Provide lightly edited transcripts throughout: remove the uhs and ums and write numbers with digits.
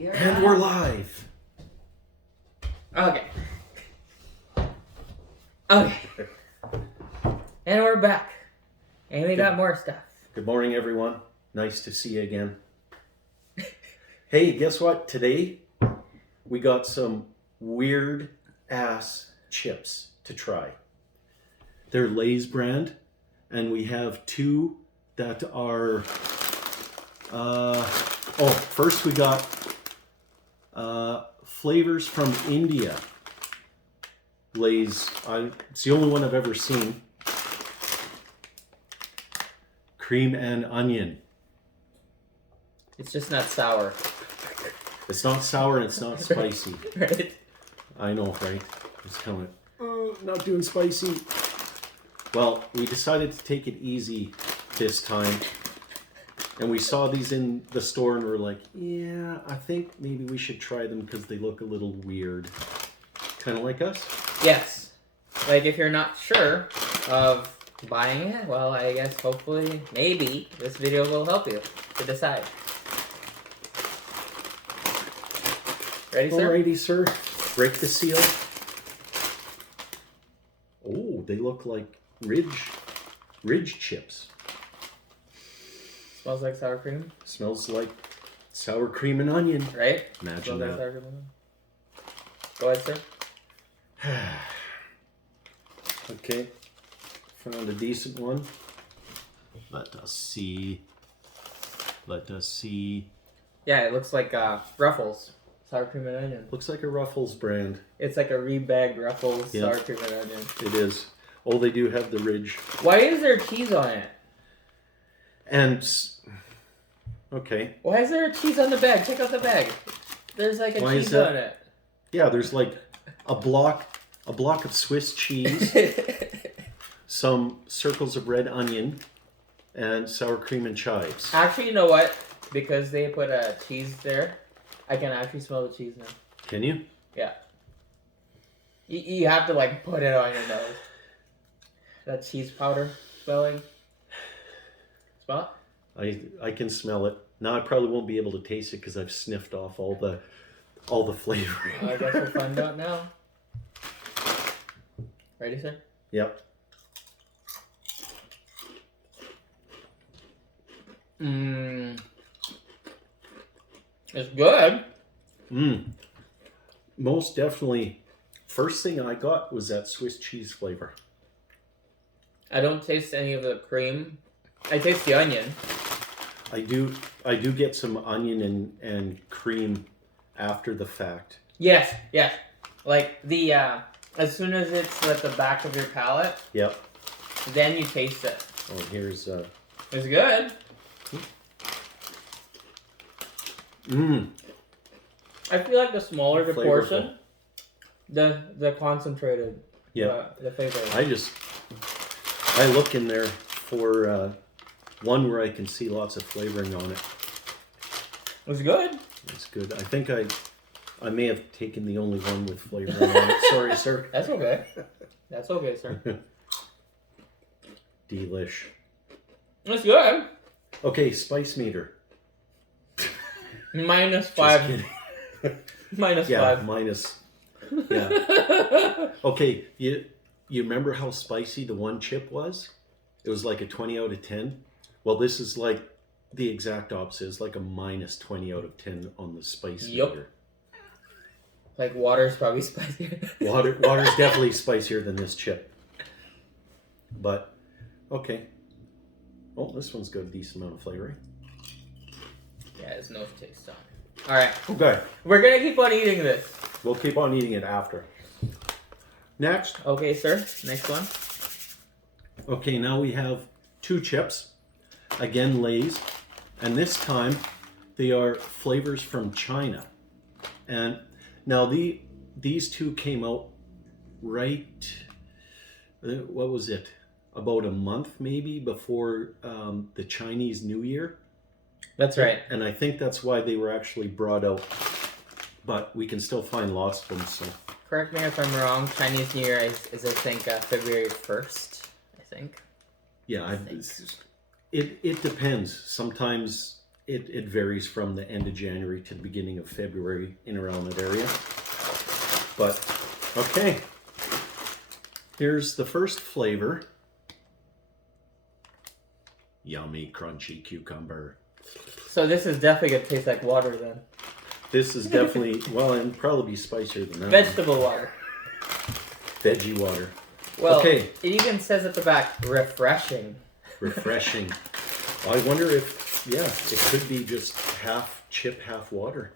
And we're live. Okay. And we're back. And we got more stuff. Good morning, everyone. Nice to see you again. Hey, guess what? Today, we got some weird ass chips to try. They're Lay's brand, and we have two that are... first we got flavors from India. Lay's, it's the only one I've ever seen. Cream and onion. It's just not sour. It's not sour and it's not spicy. Right? I know, right? It's kind of, not doing spicy. Well, we decided to take it easy this time. And we saw these in the store and we're like, yeah, I think maybe we should try them because they look a little weird. Kind of like us? Yes. Like if you're not sure of buying it, well, I guess hopefully, maybe, this video will help you to decide. Ready, sir? Alrighty, sir. Break the seal. Oh, they look like Ridge chips. Smells like sour cream. Smells like sour cream and onion. Right? Imagine Smells like that. sour cream and onion. Go ahead, sir. Okay. Found a decent one. Let us see. Yeah, it looks like Ruffles. Sour cream and onion. Looks like a Ruffles brand. It's like a rebagged Ruffles Yeah. sour cream and onion. It is. Oh, they do have the Ridge. Why is there cheese on it? And, okay. Why is there cheese on the bag? Check out the bag. There's like a Why is cheese that? on it. Yeah, there's like a block of Swiss cheese, some circles of red onion, and sour cream and chives. Actually, you know what? Because they put a cheese there, I can actually smell the cheese now. Can you? Yeah. You have to like put it on your nose. That cheese powder smelling. Smell it? I can smell it. Now I probably won't be able to taste it because I've sniffed off all the flavoring. I guess we'll find out now. Ready, sir? Yep. It's good. Most definitely. First thing I got was that Swiss cheese flavor. I don't taste any of the cream. I taste the onion. I do get some onion and cream after the fact. Yes. Like the as soon as it's at the back of your palate, Yep. then you taste it. Oh, here's It's good. I feel like the smaller the portion, the concentrated. Yep. The flavor. I look in there for one where I can see lots of flavoring on it. It's good. It's good. I think I may have taken the only one with flavoring on it. Sorry, sir. That's okay. That's okay, sir. Delish. It's good. Okay, spice meter. -5. Just kidding. -5. Yeah, minus. Yeah. Okay, you remember how spicy the one chip was? It was like a 20 out of 10. Well, this is like the exact opposite. It's like a -20 out of 10 on the spice meter. Like water's probably spicier. Water's definitely spicier than this chip. But, okay. Oh, this one's got a decent amount of flavoring. Yeah, there's no taste on it. Alright. Okay. We're gonna keep on eating this. We'll keep on eating it after. Next. Okay, sir. Next one. Okay, now we have two chips. Again, Lay's. And this time, they are flavors from China. And now these two came out right, what was it? About a month maybe before the Chinese New Year. That's right. And I think that's why they were actually brought out. But we can still find lots of them, so. Correct me if I'm wrong. Chinese New Year is I think February 1st. I think. Yeah, it depends. Sometimes it varies from the end of January to the beginning of February in around that area. But okay, here's the first flavor. Yummy, crunchy cucumber. So this is definitely gonna taste like water then. This is definitely, well, and probably be spicier than that. Vegetable water. Veggie water. Well, okay. It even says at the back, refreshing. Refreshing. I wonder if, yeah, it could be just half chip, half water.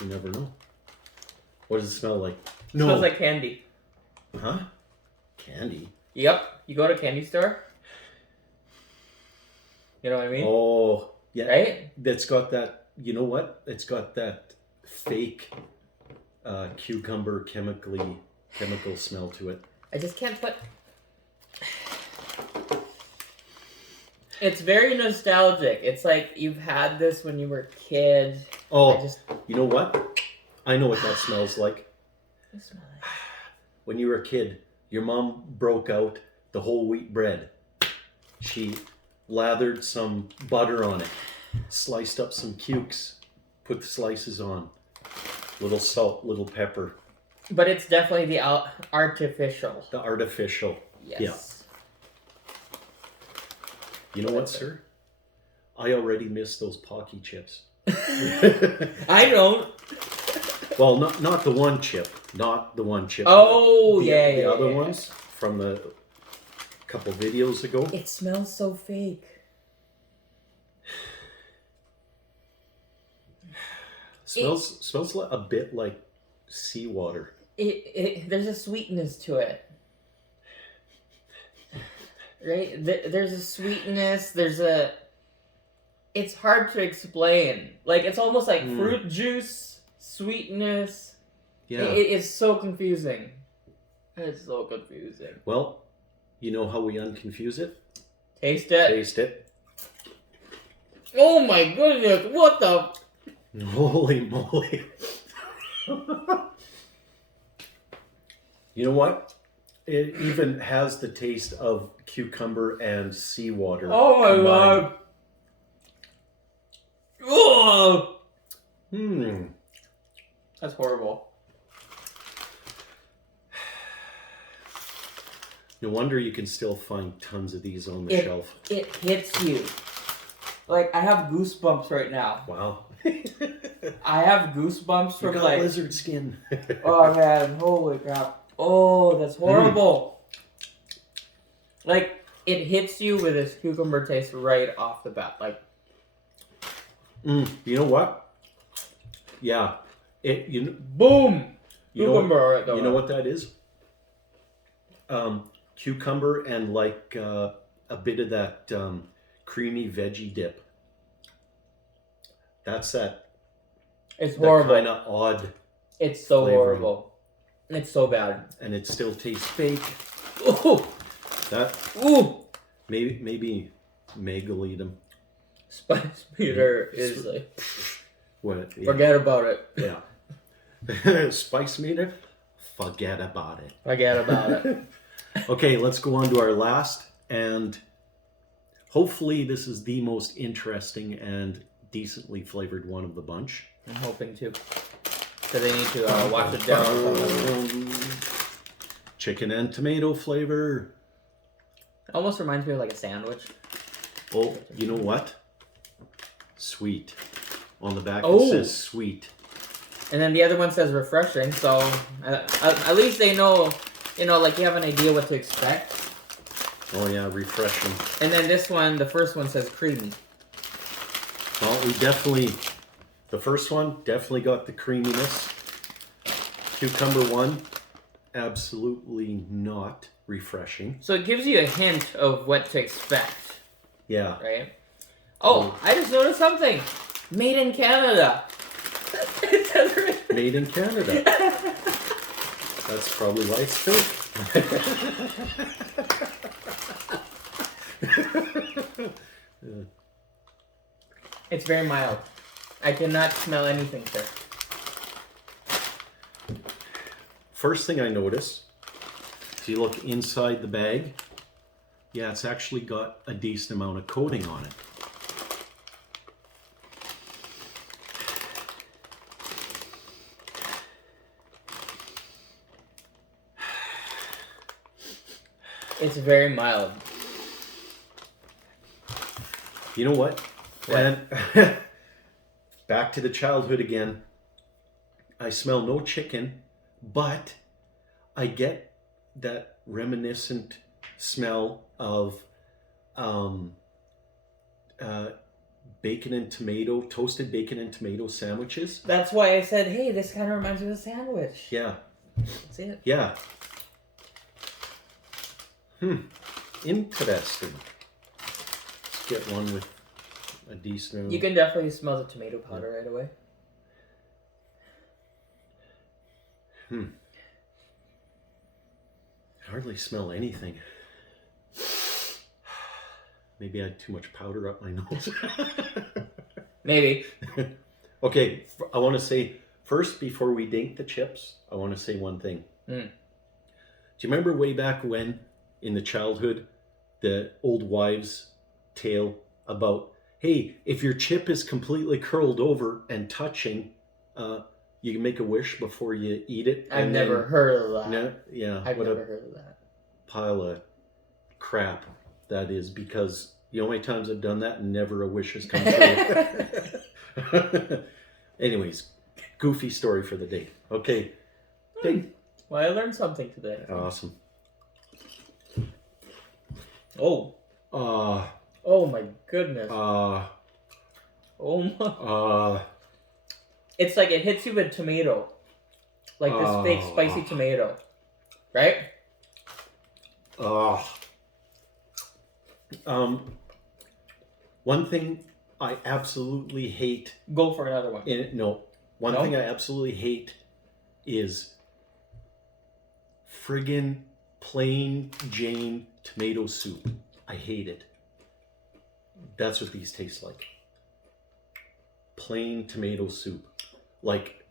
You never know. What does it smell like? No. Smells like candy. Huh? Candy? Yep. You go to a candy store. You know what I mean? Oh, yeah. Right? That's got that, you know what? It's got that fake cucumber chemical smell to it. I just can't put... It's very nostalgic. It's like you've had this when you were a kid. Oh, you know what? I know what that smells like. What smell like? When you were a kid, your mom broke out the whole wheat bread. She lathered some butter on it, sliced up some cukes, put the slices on, little salt, little pepper. But it's definitely the artificial. The artificial. Yes. Yeah. You know what, sir? I already miss those Pocky chips. I don't. Well, not the one chip. Not the one chip. Oh, the yeah. other ones from the couple videos ago. It smells so fake. Smells a bit like seawater. There's a sweetness to it. Right? There's a sweetness, it's hard to explain. Like, it's almost like fruit juice, sweetness. Yeah. It is so confusing. It's so confusing. Well, you know how we unconfuse it? Taste it. Taste it. Oh my goodness, what the... Holy moly. You know what? It even has the taste of cucumber and seawater. Oh my combined. God. Oh. That's horrible. No wonder you can still find tons of these on the shelf. It hits you. Like, I have goosebumps right now. Wow. I have goosebumps from, you got like... lizard skin. Oh, man. Holy crap. Oh, that's horrible. Like, it hits you with this cucumber taste right off the bat. Like... You know what? Yeah. Boom! Cucumber. You know what that is? Cucumber and like a bit of that creamy veggie dip. That's that. It's horrible. Kind of odd. It's so flavoring. horrible. It's so bad. And it still tastes fake. Ooh. That. Ooh. Maybe Meg will eat them. Spice meter is like. What? Yeah. Forget about it. Yeah. Spice meter. Forget about it. Forget about it. Okay, let's go on to our last, and hopefully this is the most interesting and decently flavored one of the bunch. I'm hoping to. Because they need to wash it down. Chicken and tomato flavor. Almost reminds me of like a sandwich. Oh, you know what? Sweet. On the back it says sweet. And then the other one says refreshing, so at least they know, like you have an idea what to expect. Oh yeah, refreshing. And then this one, the first one says creamy. Well, the first one definitely got the creaminess. Cucumber one, absolutely not refreshing. So it gives you a hint of what to expect. Yeah. Right? Oh, I just noticed something. Made in Canada. It says right. Made in Canada. That's probably why it's fake. It's very mild. I cannot smell anything, sir. First thing I notice, if you look inside the bag, yeah, it's actually got a decent amount of coating on it. It's very mild. You know what? What? And back to the childhood again. I smell no chicken, but I get that reminiscent smell of bacon and tomato, toasted bacon and tomato sandwiches. That's why I said, hey, this kind of reminds me of a sandwich. Yeah. That's it. Yeah. Interesting. Let's get one with a decent. You can definitely smell the tomato powder right away. I hardly smell anything. Maybe I had too much powder up my nose. Maybe. Okay, I want to say first, before we dink the chips, I want to say one thing. Do you remember way back when, in the childhood, the old wives' tale about, hey, if your chip is completely curled over and touching, you can make a wish before you eat it? I've never heard of that. No, yeah. I've never heard of that. Pile of crap that is, because you know how many times I've done that and never a wish has come true. Anyways, goofy story for the day. Okay. Well, I learned something today. Awesome. Oh. Oh my goodness. Oh my. It's like it hits you with tomato. Like this fake spicy tomato. Right? One thing I absolutely hate. Go for another one. One thing I absolutely hate is friggin' plain Jane tomato soup. I hate it. That's what these taste like. Plain tomato soup. Like,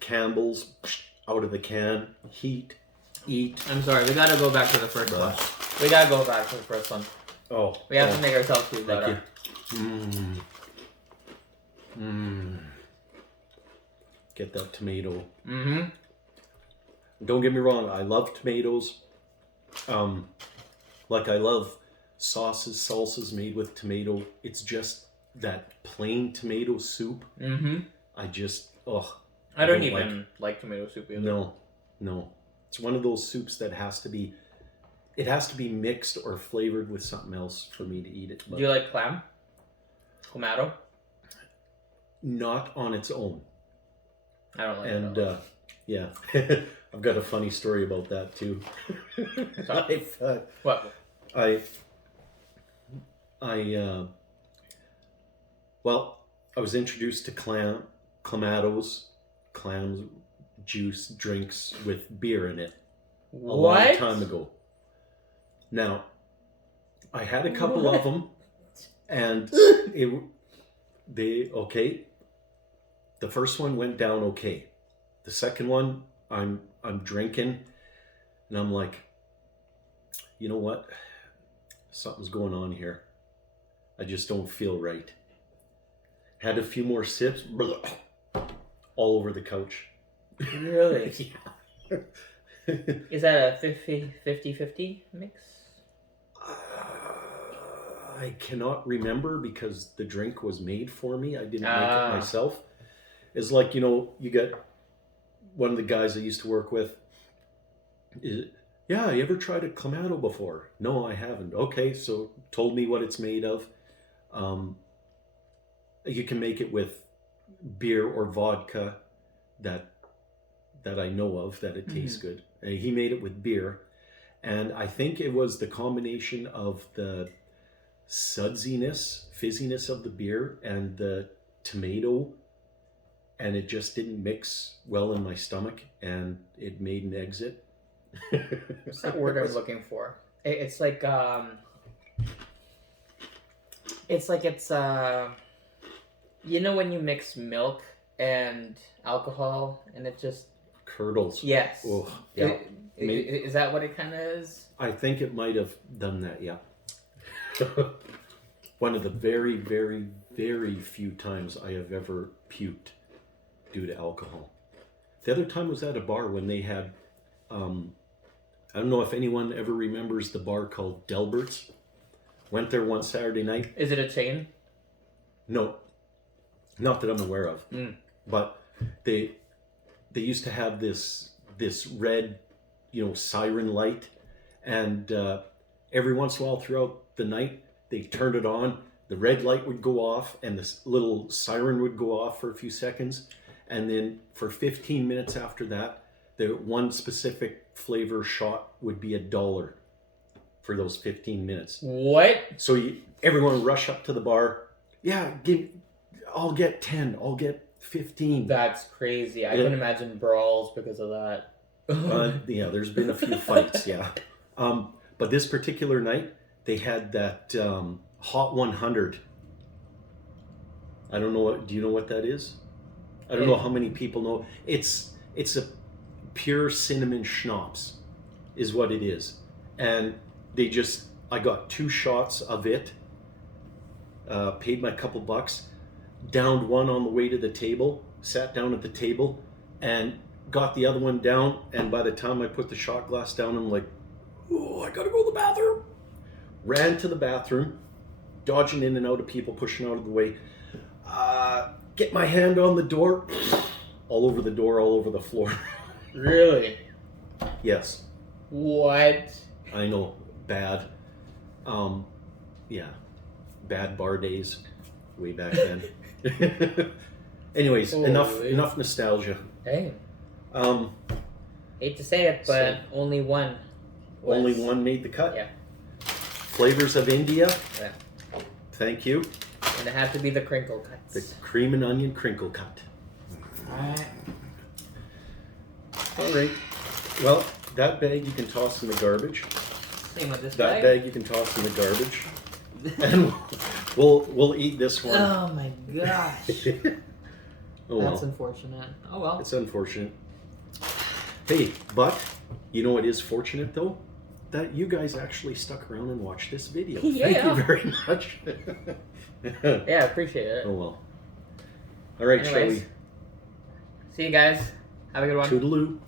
Campbell's out of the can, heat, eat. I'm sorry, we gotta go back to the first one. We gotta go back to the first one. We have to make ourselves feel better. Get that tomato. Mm-hmm. Don't get me wrong, I love tomatoes. Like I love sauces, salsas made with tomato. It's just that plain tomato soup. Mm-hmm. I just, I don't even like tomato soup either. No. It's one of those soups that has to be mixed or flavored with something else for me to eat it. But do you like clam? Clamato? Not on its own. I don't like it. And yeah, I've got a funny story about that too. What? Well, I was introduced to clams juice drinks with beer in it a long time ago. Now, I had a couple of them, and the first one went down okay. The second one, I'm drinking, and I'm like, you know what? Something's going on here. I just don't feel right. Had a few more sips, all over the couch. Really? Yeah. Is that a 50-50 mix? I cannot remember because the drink was made for me. I didn't make it myself. It's like, you got one of the guys I used to work with. Yeah, you ever tried a Clamato before? No, I haven't. Okay, so told me what it's made of. You can make it with beer or vodka that I know of, that it tastes good. He made it with beer. And I think it was the combination of the fizziness of the beer and the tomato, and it just didn't mix well in my stomach, and it made an exit. What's that word I was looking for? It's like when you mix milk and alcohol and it just curdles. Yes. Oh, yeah. Is that what it kind of is? I think it might have done that, yeah. One of the very, very, very few times I have ever puked due to alcohol. The other time was at a bar when they had I don't know if anyone ever remembers the bar called Delbert's. Went there one Saturday night. Is it a chain? No, not that I'm aware of. But they used to have this red, siren light, and every once in a while throughout the night they turned it on. The red light would go off, and this little siren would go off for a few seconds, and then for 15 minutes after that, the one specific flavor shot would be $1 for those 15 minutes. What? So everyone would rush up to the bar. Yeah, I'll get 10. I'll get 15. That's crazy. I can imagine brawls because of that. Yeah, there's been a few fights. Yeah, but this particular night they had that Hot 100. I don't know do you know what that is? I don't know how many people know. It's a pure cinnamon schnapps, is what it is, and I got 2 shots of it. Paid my couple bucks, downed one on the way to the table, sat down at the table, and got the other one down. And by the time I put the shot glass down, I'm like, oh, I gotta go to the bathroom. Ran to the bathroom, dodging in and out of people pushing out of the way. Get my hand on the door, all over the door, all over the floor. Really? Yes. What? I know, bad. Yeah, bad bar days, way back then. Anyways, enough nostalgia. Dang. Hate to say it, but only one. Only one made the cut. Yeah. Flavors of India. Yeah. Thank you. And it had to be the crinkle cuts. The cream and onion crinkle cut. All right. Well, that bag you can toss in the garbage. Same with this That bag you can toss in the garbage. And we'll eat this one. Oh my gosh. Oh, That's well. unfortunate. Oh well. It's unfortunate. Hey, but you know what is fortunate though? That you guys actually stuck around and watched this video. Yeah. Thank you very much. Yeah, I appreciate it. Oh well. All right, shall Anyways, we? see you guys. Have a good one. Toodaloo.